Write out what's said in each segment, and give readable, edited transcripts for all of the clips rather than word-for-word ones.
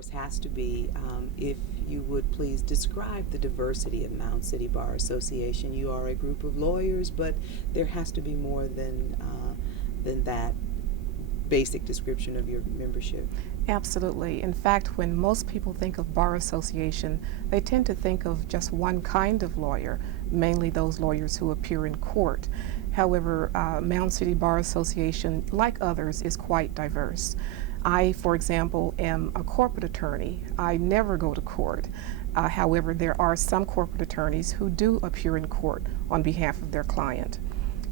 course, has to be if you would please describe the diversity of Mound City Bar Association. You are a group of lawyers, but there has to be more than that basic description of your membership. Absolutely. In fact, when most people think of bar association, they tend to think of just one kind of lawyer, mainly those lawyers who appear in court. However, Mound City Bar Association, like others, is quite diverse. I, for example, am a corporate attorney. I never go to court. However, there are some corporate attorneys who do appear in court on behalf of their client.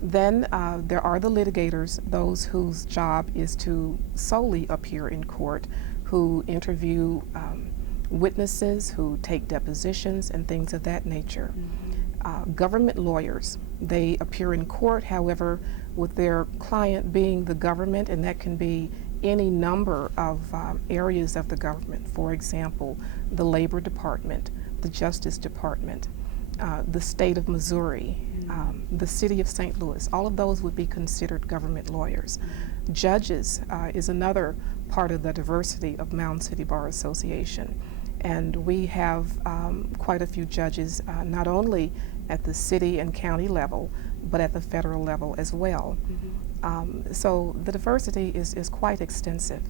Then there are the litigators, those whose job is to solely appear in court, who interview witnesses, who take depositions and things of that nature. Government lawyers, they appear in court, however, with their client being the government, and that can be any number of areas of the government. For example, the Labor Department, the Justice Department, the state of Missouri, the city of St. Louis. All of those would be considered government lawyers. Judges is another part of the diversity of Mound City Bar Association. And we have quite a few judges, not only at the city and county level, but at the federal level as well. So the diversity is quite extensive.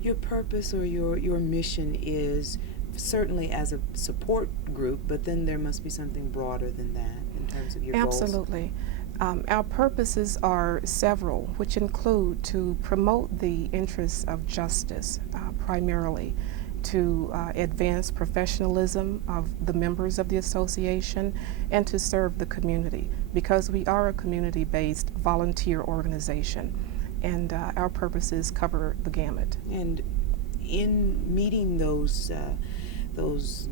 Your purpose or your mission is certainly as a support group, but then there must be something broader than that in terms of your goals. Absolutely. Our purposes are several, which include to promote the interests of justice primarily, to advance professionalism of the members of the association, and to serve the community, because we are a community-based volunteer organization, and our purposes cover the gamut. And in meeting those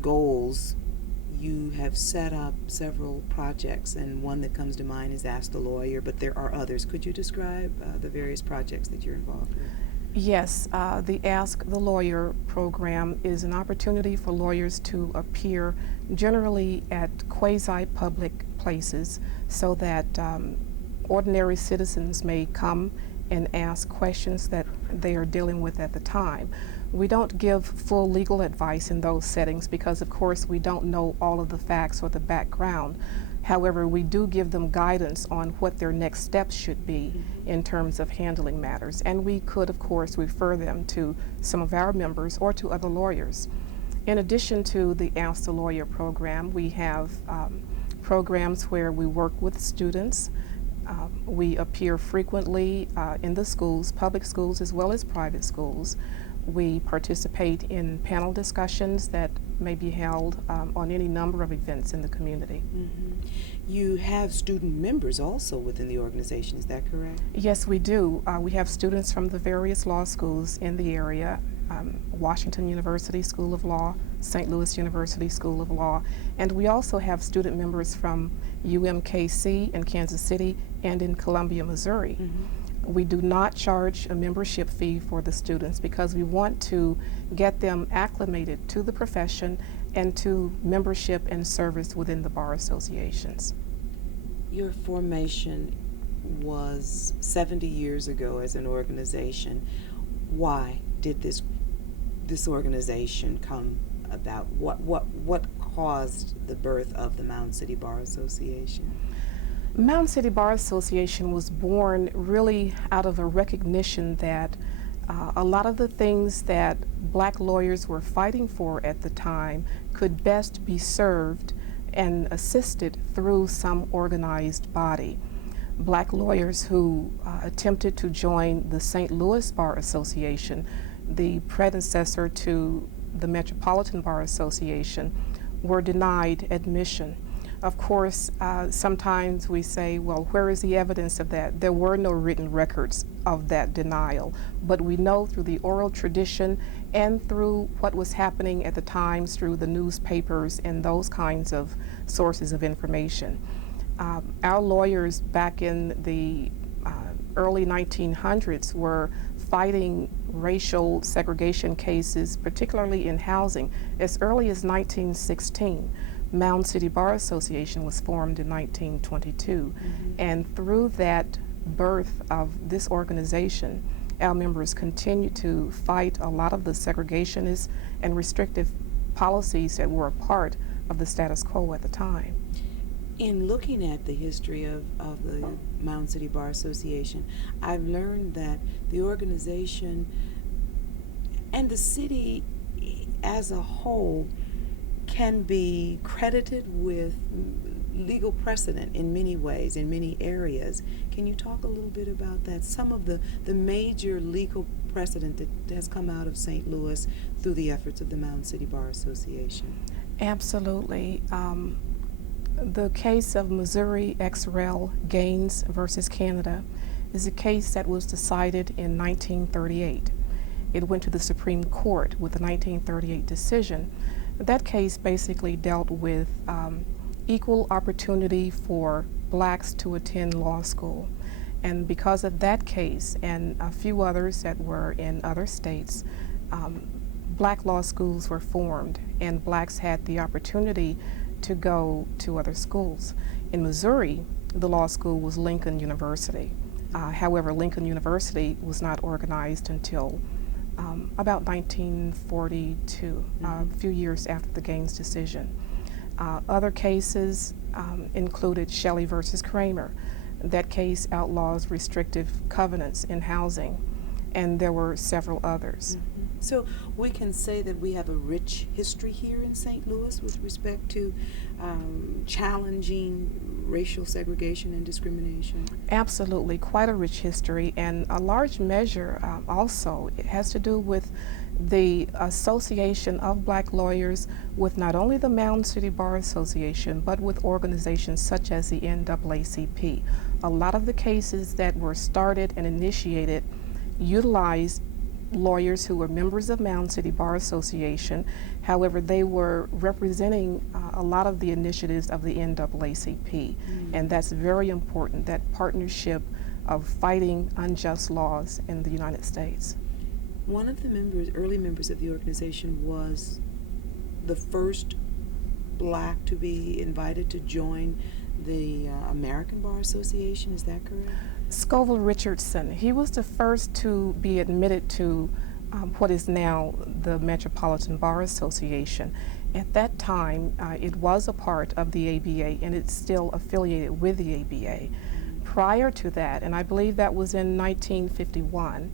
goals, you have set up several projects, and one that comes to mind is Ask the Lawyer, but there are others. Could you describe the various projects that you're involved with? Yes, the Ask the Lawyer program is an opportunity for lawyers to appear generally at quasi-public places so that ordinary citizens may come and ask questions that they are dealing with at the time. We don't give full legal advice in those settings because, of course, we don't know all of the facts or the background. However, we do give them guidance on what their next steps should be in terms of handling matters. And we could, of course, refer them to some of our members or to other lawyers. In addition to the Ask the Lawyer program, we have programs where we work with students. We appear frequently in the schools, public schools as well as private schools. We participate in panel discussions that may be held on any number of events in the community. You have student members also within the organization, is that correct? Yes, we do. We have students from the various law schools in the area, Washington University School of Law, St. Louis University School of Law, and we also have student members from UMKC in Kansas City and in Columbia, Missouri. We do not charge a membership fee for the students because we want to get them acclimated to the profession and to membership and service within the bar associations. Your formation was 70 years ago as an organization. Why did this organization come about? What caused the birth of the Mound City Bar Association? Mound City Bar Association was born really out of a recognition that a lot of the things that black lawyers were fighting for at the time could best be served and assisted through some organized body. Black lawyers who attempted to join the St. Louis Bar Association, the predecessor to the Metropolitan Bar Association, were denied admission. Of course, sometimes we say, well, where is the evidence of that? There were no written records of that denial, but we know through the oral tradition and through what was happening at the times through the newspapers and those kinds of sources of information. Our lawyers back in the early 1900s were fighting racial segregation cases, particularly in housing, as early as 1916. Mound City Bar Association was formed in 1922, and through that birth of this organization, our members continued to fight a lot of the segregationist and restrictive policies that were a part of the status quo at the time. In looking at the history of the Mound City Bar Association, I've learned that the organization and the city as a whole can be credited with legal precedent in many ways, in many areas. Can you talk a little bit about that? Some of the major legal precedent that has come out of St. Louis through the efforts of the Mound City Bar Association. Absolutely. The case of Missouri ex rel Gaines versus Canada is a case that was decided in 1938. It went to the Supreme Court with a 1938 decision. That case basically dealt with equal opportunity for blacks to attend law school. And because of that case and a few others that were in other states, black law schools were formed and blacks had the opportunity to go to other schools. In Missouri, the law school was Lincoln University. However, Lincoln University was not organized until about 1942, a few years after the Gaines decision. Other cases included Shelley versus Kramer. That case outlaws restrictive covenants in housing, and there were several others. So we can say that we have a rich history here in St. Louis with respect to challenging racial segregation and discrimination. Absolutely, quite a rich history, and a large measure also it has to do with the association of black lawyers with not only the Mound City Bar Association, but with organizations such as the NAACP. A lot of the cases that were started and initiated utilized lawyers who were members of Mound City Bar Association. However, they were representing a lot of the initiatives of the NAACP, and that's very important, that partnership of fighting unjust laws in the United States. One of the early members of the organization was the first black to be invited to join the American Bar Association, is that correct? Scoville Richardson, he was the first to be admitted to what is now the Metropolitan Bar Association. At that time, it was a part of the ABA, and it's still affiliated with the ABA. Prior to that, and I believe that was in 1951,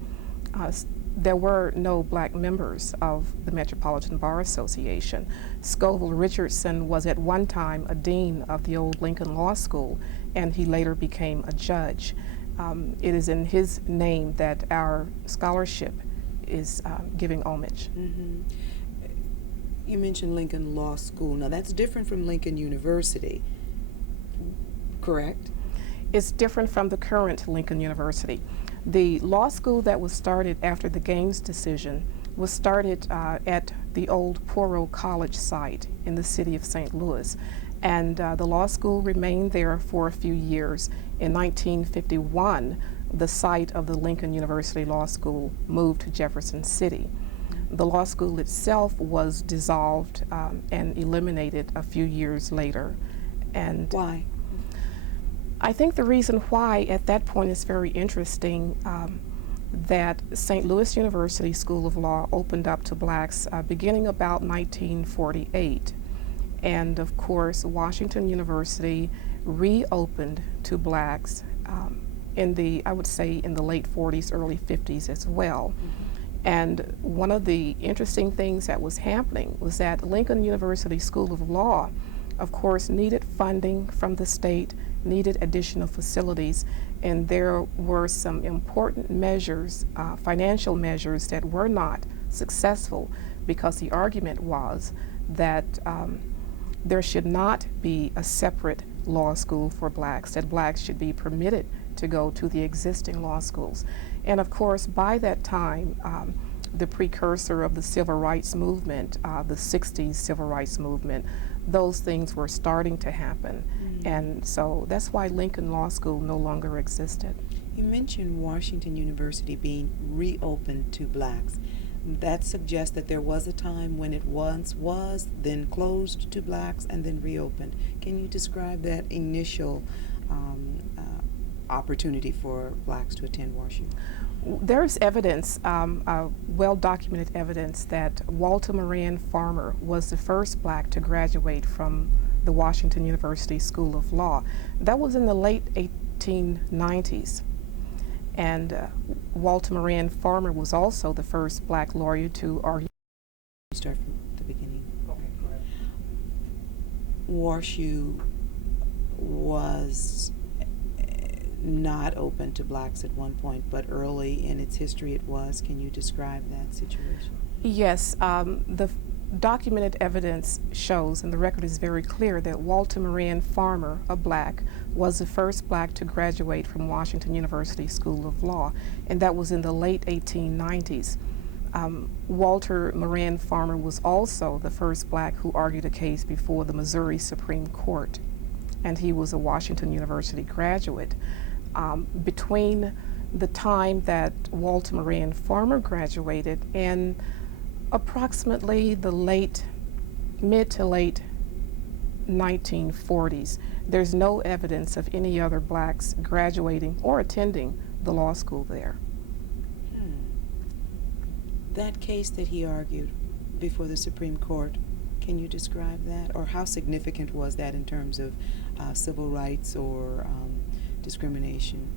there were no black members of the Metropolitan Bar Association. Scoville Richardson was at one time a dean of the old Lincoln Law School, and he later became a judge. It is in his name that our scholarship is giving homage. You mentioned Lincoln Law School. Now that's different from Lincoln University, correct? It's different from the current Lincoln University. The law school that was started after the Gaines decision was started at the old Poirot College site in the city of St. Louis. And the law school remained there for a few years. In 1951, the site of the Lincoln University Law School moved to Jefferson City. The law school itself was dissolved and eliminated a few years later. And why? I think the reason why at that point is very interesting, that St. Louis University School of Law opened up to blacks beginning about 1948. And of course, Washington University reopened to blacks in the, I would say, in the late 40s, early 50s as well. And one of the interesting things that was happening was that Lincoln University School of Law, of course, needed funding from the state, needed additional facilities, and there were some important measures, financial measures, that were not successful because the argument was that there should not be a separate law school for blacks, that blacks should be permitted to go to the existing law schools. And of course, by that time, the precursor of the civil rights movement, the 60s civil rights movement, those things were starting to happen. And so that's why Lincoln Law School no longer existed. You mentioned Washington University being reopened to blacks. That suggests that there was a time when it once was, then closed to blacks, and then reopened. Can you describe that initial opportunity for blacks to attend Washington? There's evidence, well-documented evidence, that Walter Moran Farmer was the first black to graduate from the Washington University School of Law. That was in the late 1890s. And Walter Moran Farmer was also the first black lawyer to argue. Start from the beginning. Okay, go ahead. WashU was not open to blacks at one point, but early in its history it was. Can you describe that situation? Yes, the documented evidence shows, and the record is very clear, that Walter Moran Farmer, a black, was the first black to graduate from Washington University School of Law, and that was in the late 1890s. Walter Moran Farmer was also the first black who argued a case before the Missouri Supreme Court, and he was a Washington University graduate. Between the time that Walter Moran Farmer graduated and approximately the mid to late 1940s, there's no evidence of any other blacks graduating or attending the law school there. That case that he argued before the Supreme Court, can you describe that? Or how significant was that in terms of civil rights or discrimination?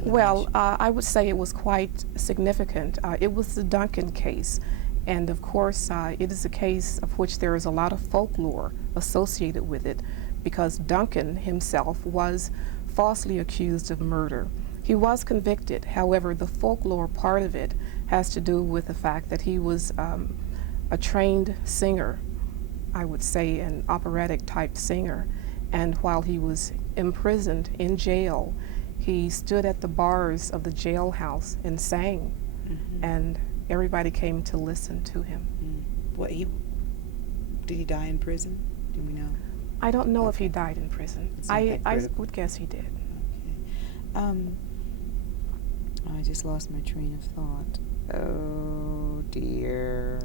Well, I would say it was quite significant. It was the Duncan case. And of course, it is a case of which there is a lot of folklore associated with it, because Duncan himself was falsely accused of murder. He was convicted. However, the folklore part of it has to do with the fact that he was a trained singer, I would say an operatic type singer. And while he was imprisoned in jail, he stood at the bars of the jailhouse and sang. Mm-hmm. And everybody came to listen to him. Did he die in prison? Do we know? I don't know if he died in prison. I would guess he did. Okay. I just lost my train of thought. Oh dear.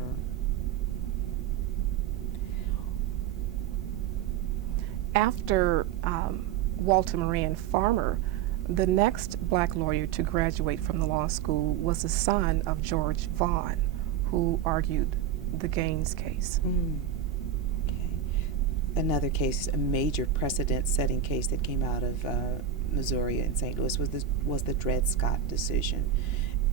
After Walter Moran Farmer, the next black lawyer to graduate from the law school was the son of George Vaughn, who argued the Gaines case. Okay. Another case, a major precedent-setting case that came out of Missouri and St. Louis was the Dred Scott decision.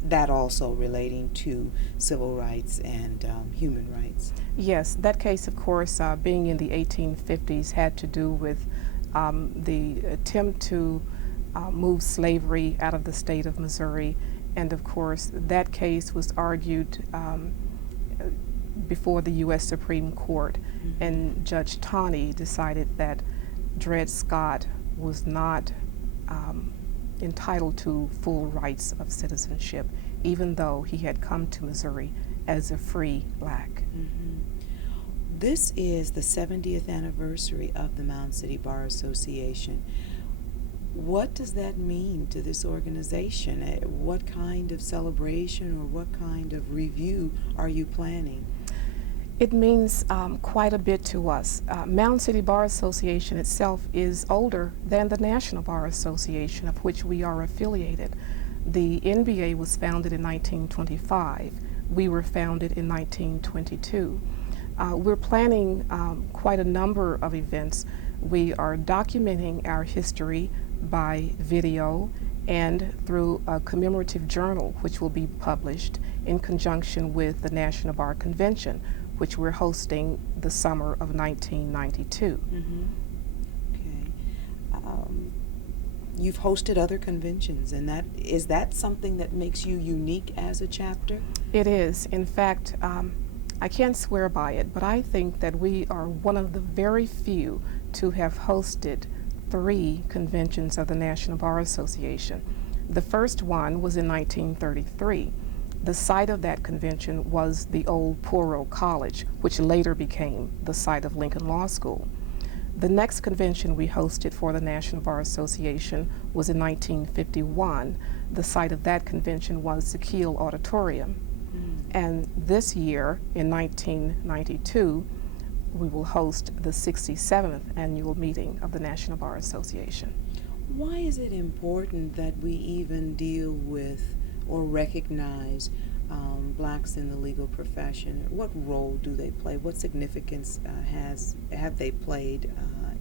That also relating to civil rights and human rights. Yes, that case, of course, being in the 1850s, had to do with the attempt to move slavery out of the state of Missouri. And of course, that case was argued before the U.S. Supreme Court. Mm-hmm. And Judge Taney decided that Dred Scott was not entitled to full rights of citizenship, even though he had come to Missouri as a free black. Mm-hmm. This is the 70th anniversary of the Mound City Bar Association. What does that mean to this organization? What kind of celebration or what kind of review are you planning? It means quite a bit to us. Mound City Bar Association itself is older than the National Bar Association, of which we are affiliated. The NBA was founded in 1925. We were founded in 1922. We're planning quite a number of events. We are documenting our history by video and through a commemorative journal, which will be published in conjunction with the National Bar Convention, which we're hosting the summer of 1992. Mm-hmm. Okay. You've hosted other conventions, and is that something that makes you unique as a chapter? It is. In fact, I can't swear by it, but I think that we are one of the very few to have hosted 3 conventions of the National Bar Association. The first one was in 1933. The site of that convention was the old Poro College, which later became the site of Lincoln Law School. The next convention we hosted for the National Bar Association was in 1951. The site of that convention was the Kiel Auditorium. And this year, in 1992, we will host the 67th annual meeting of the National Bar Association. Why is it important that we even deal with or recognize blacks in the legal profession? What role do they play? What significance have they played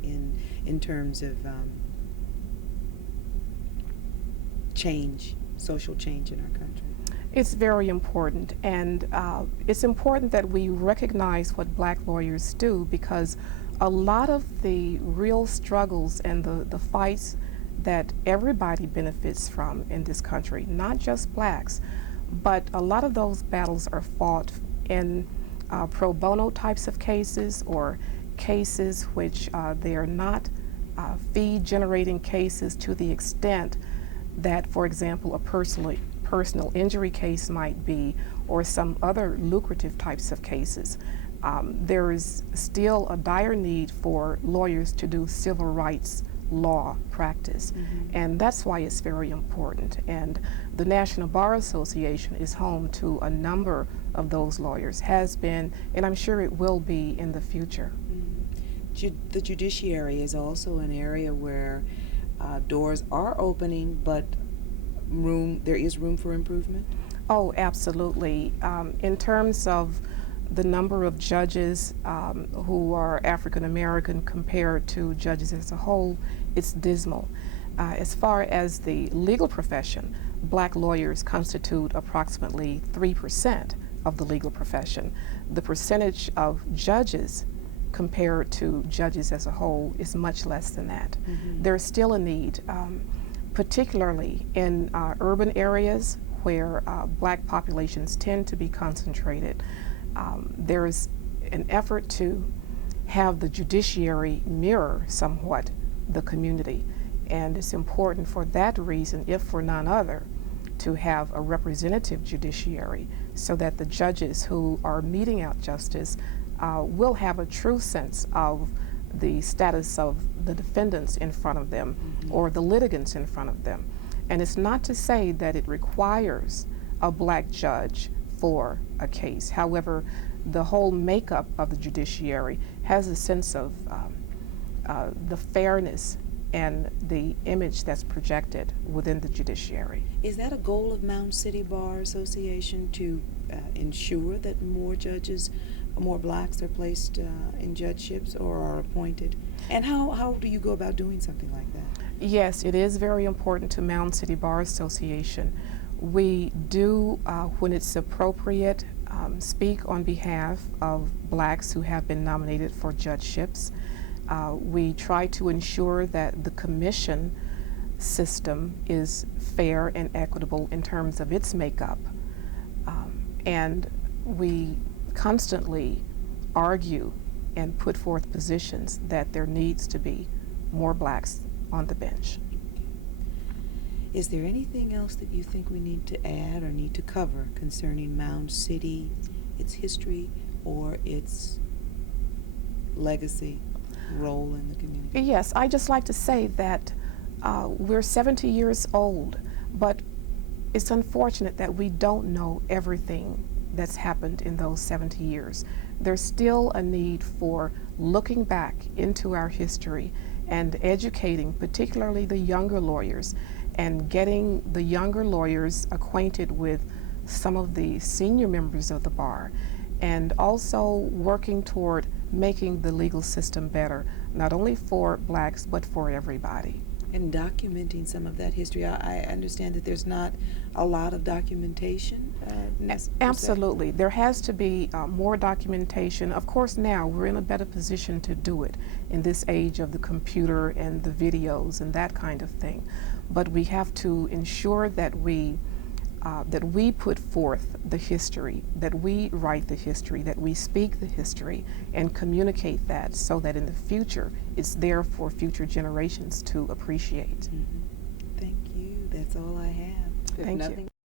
in terms of change, social change in our country? It's very important, and it's important that we recognize what black lawyers do, because a lot of the real struggles and the fights that everybody benefits from in this country, not just blacks, but a lot of those battles are fought in pro bono types of cases, or cases which they are not fee generating cases to the extent that, for example, a personal injury case might be, or some other lucrative types of cases. There is still a dire need for lawyers to do civil rights law practice, and that's why it's very important. And the National Bar Association is home to a number of those lawyers, has been, and I'm sure it will be in the future. The judiciary is also an area where doors are opening, but there is room for improvement? Oh, absolutely. In terms of the number of judges who are African American compared to judges as a whole, it's dismal. As far as the legal profession, black lawyers constitute approximately 3% of the legal profession. The percentage of judges compared to judges as a whole is much less than that. There's still a need, particularly in urban areas where black populations tend to be concentrated. There's an effort to have the judiciary mirror somewhat the community, and it's important for that reason, if for none other, to have a representative judiciary, so that the judges who are meting out justice will have a true sense of the status of the defendants in front of them, or the litigants in front of them. And it's not to say that it requires a black judge for a case. However, the whole makeup of the judiciary has a sense of the fairness and the image that's projected within the judiciary. Is that a goal of Mound City Bar Association, to ensure that more judges, more blacks are placed in judgeships or are appointed? And how do you go about doing something like that? Yes, it is very important to Mound City Bar Association. We do, when it's appropriate, speak on behalf of blacks who have been nominated for judgeships. We try to ensure that the commission system is fair and equitable in terms of its makeup. And we constantly argue and put forth positions that there needs to be more blacks on the bench. Is there anything else that you think we need to add or need to cover concerning Mound City, its history, or its legacy, role in the community? Yes, I just like to say that we're 70 years old, but it's unfortunate that we don't know everything that's happened in those 70 years. There's still a need for looking back into our history and educating, particularly the younger lawyers, and getting the younger lawyers acquainted with some of the senior members of the bar, and also working toward making the legal system better, not only for blacks, but for everybody. And documenting some of that history. I understand that there's not a lot of documentation. Absolutely. There has to be more documentation. Of course, now we're in a better position to do it in this age of the computer and the videos and that kind of thing. But we have to ensure that we put forth the history, that we write the history, that we speak the history and communicate that, so that in the future it's there for future generations to appreciate. Thank you. That's all I have. Thank you.